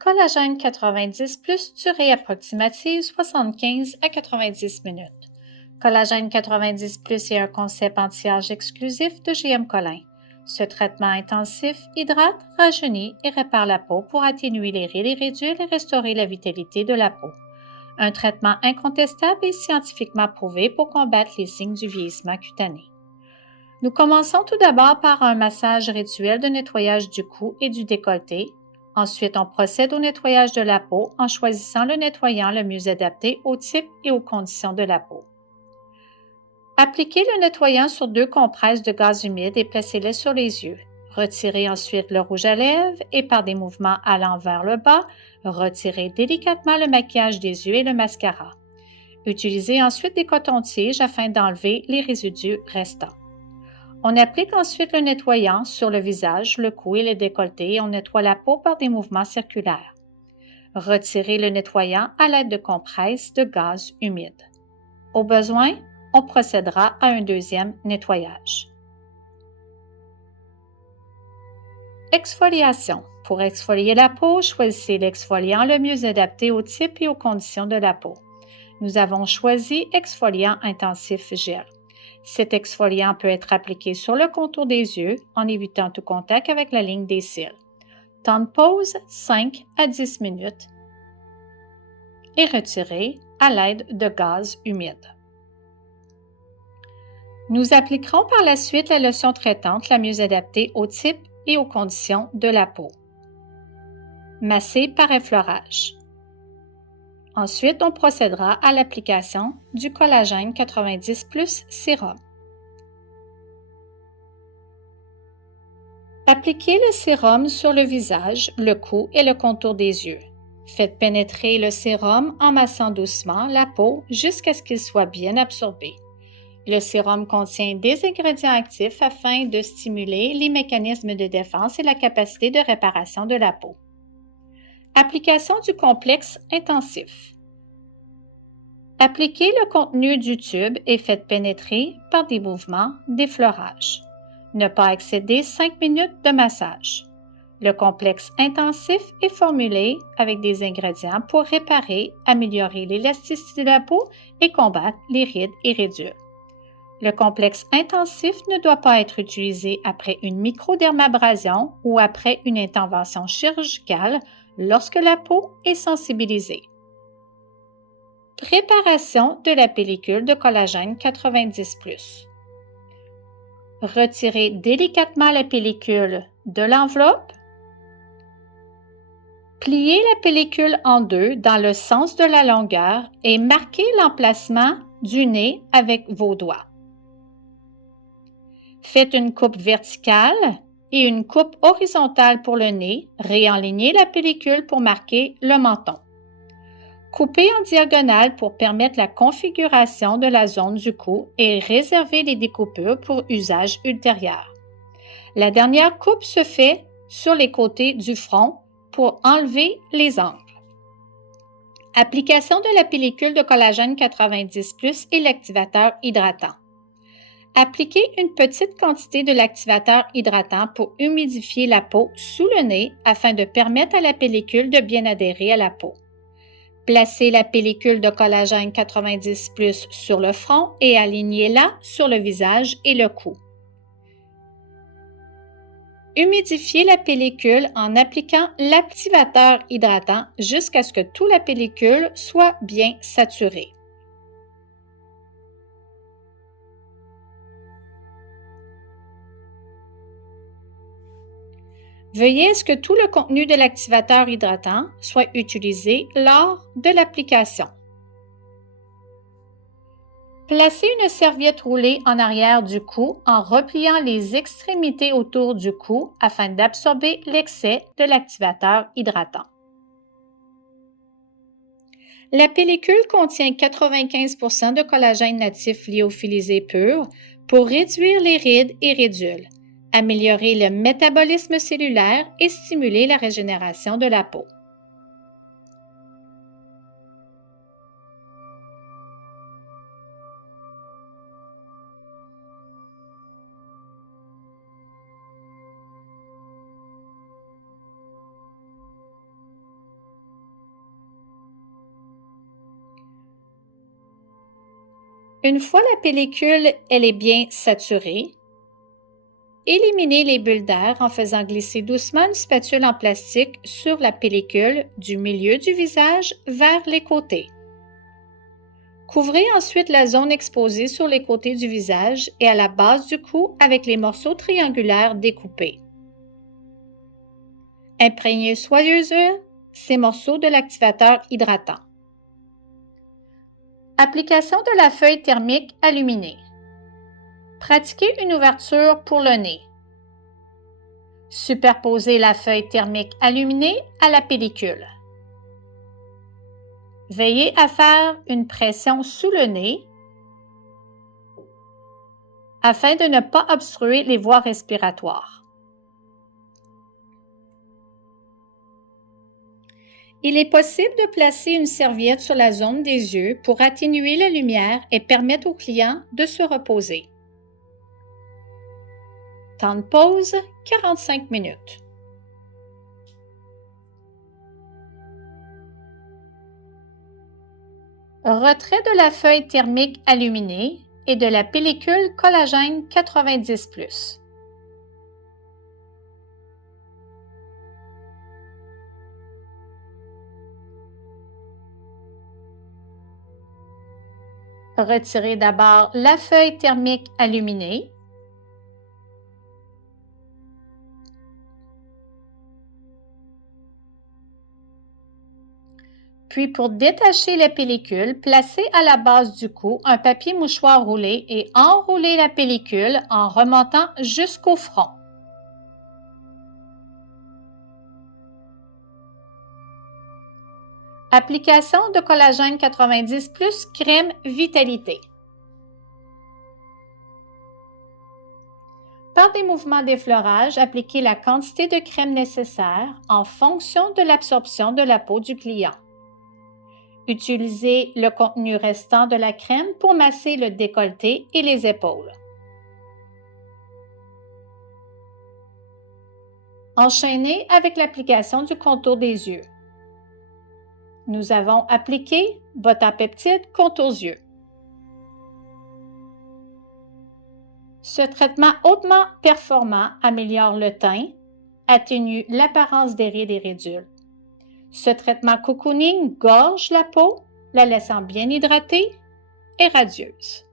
Collagène 90+, durée approximative 75 à 90 minutes. Collagène 90+, est un concept anti-âge exclusif de GM Collin. Ce traitement intensif hydrate, rajeunit et répare la peau pour atténuer les rides et réduire et restaurer la vitalité de la peau. Un traitement incontestable et scientifiquement prouvé pour combattre les signes du vieillissement cutané. Nous commençons tout d'abord par un massage rituel de nettoyage du cou et du décolleté. Ensuite, on procède au nettoyage de la peau en choisissant le nettoyant le mieux adapté au type et aux conditions de la peau. Appliquez le nettoyant sur 2 compresses de gaz humide et placez-les sur les yeux. Retirez ensuite le rouge à lèvres et par des mouvements allant vers le bas, retirez délicatement le maquillage des yeux et le mascara. Utilisez ensuite des cotons-tiges afin d'enlever les résidus restants. On applique ensuite le nettoyant sur le visage, le cou et le décolleté et on nettoie la peau par des mouvements circulaires. Retirez le nettoyant à l'aide de compresses de gaz humide. Au besoin, on procédera à un deuxième nettoyage. Exfoliation. Pour exfolier la peau, choisissez l'exfoliant le mieux adapté au type et aux conditions de la peau. Nous avons choisi exfoliant intensif gel. Cet exfoliant peut être appliqué sur le contour des yeux en évitant tout contact avec la ligne des cils. Temps de pause 5 à 10 minutes et retiré à l'aide de gaz humide. Nous appliquerons par la suite la lotion traitante la mieux adaptée au type et aux conditions de la peau. Masser par effleurage. Ensuite, on procédera à l'application du collagène 90+ sérum. Appliquez le sérum sur le visage, le cou et le contour des yeux. Faites pénétrer le sérum en massant doucement la peau jusqu'à ce qu'il soit bien absorbé. Le sérum contient des ingrédients actifs afin de stimuler les mécanismes de défense et la capacité de réparation de la peau. Application du complexe intensif. Appliquez le contenu du tube et faites pénétrer par des mouvements d'effleurage. Ne pas excéder 5 minutes de massage. Le complexe intensif est formulé avec des ingrédients pour réparer, améliorer l'élasticité de la peau et combattre les rides et ridules. Le complexe intensif ne doit pas être utilisé après une microdermabrasion ou après une intervention chirurgicale lorsque la peau est sensibilisée. Préparation de la pellicule de collagène 90+. Retirez délicatement la pellicule de l'enveloppe. Pliez la pellicule en deux dans le sens de la longueur et marquez l'emplacement du nez avec vos doigts. Faites une coupe verticale et une coupe horizontale pour le nez. Réalignez la pellicule pour marquer le menton. Coupez en diagonale pour permettre la configuration de la zone du cou et réservez les découpures pour usage ultérieur. La dernière coupe se fait sur les côtés du front pour enlever les angles. Application de la pellicule de collagène 90+ et l'activateur hydratant. Appliquez une petite quantité de l'activateur hydratant pour humidifier la peau sous le nez afin de permettre à la pellicule de bien adhérer à la peau. Placez la pellicule de collagène 90+ sur le front et alignez-la sur le visage et le cou. Humidifiez la pellicule en appliquant l'activateur hydratant jusqu'à ce que toute la pellicule soit bien saturée. Veuillez à ce que tout le contenu de l'activateur hydratant soit utilisé lors de l'application. Placez une serviette roulée en arrière du cou en repliant les extrémités autour du cou afin d'absorber l'excès de l'activateur hydratant. La pellicule contient 95% de collagène natif lyophilisé pur pour réduire les rides et ridules, améliorer le métabolisme cellulaire et stimuler la régénération de la peau. Une fois la pellicule est bien saturée, éliminez les bulles d'air en faisant glisser doucement une spatule en plastique sur la pellicule du milieu du visage vers les côtés. Couvrez ensuite la zone exposée sur les côtés du visage et à la base du cou avec les morceaux triangulaires découpés. Imprégnez soyeusement ces morceaux de l'activateur hydratant. Application de la feuille thermique illuminée. Pratiquez une ouverture pour le nez. Superposez la feuille thermique illuminée à la pellicule. Veillez à faire une pression sous le nez afin de ne pas obstruer les voies respiratoires. Il est possible de placer une serviette sur la zone des yeux pour atténuer la lumière et permettre au client de se reposer. Temps de pause, 45 minutes. Retrait de la feuille thermique illuminée et de la pellicule collagène 90+. Retirez d'abord la feuille thermique illuminée. Puis pour détacher la pellicule, placez à la base du cou un papier mouchoir roulé et enroulez la pellicule en remontant jusqu'au front. Application de collagène 90+ crème Vitalité. Par des mouvements d'effleurage, appliquez la quantité de crème nécessaire en fonction de l'absorption de la peau du client. Utilisez le contenu restant de la crème pour masser le décolleté et les épaules. Enchaînez avec l'application du contour des yeux. Nous avons appliqué Botapeptide contours yeux. Ce traitement hautement performant améliore le teint, atténue l'apparence des rides et ridules. Ce traitement cocooning gorge la peau, la laissant bien hydratée et radieuse.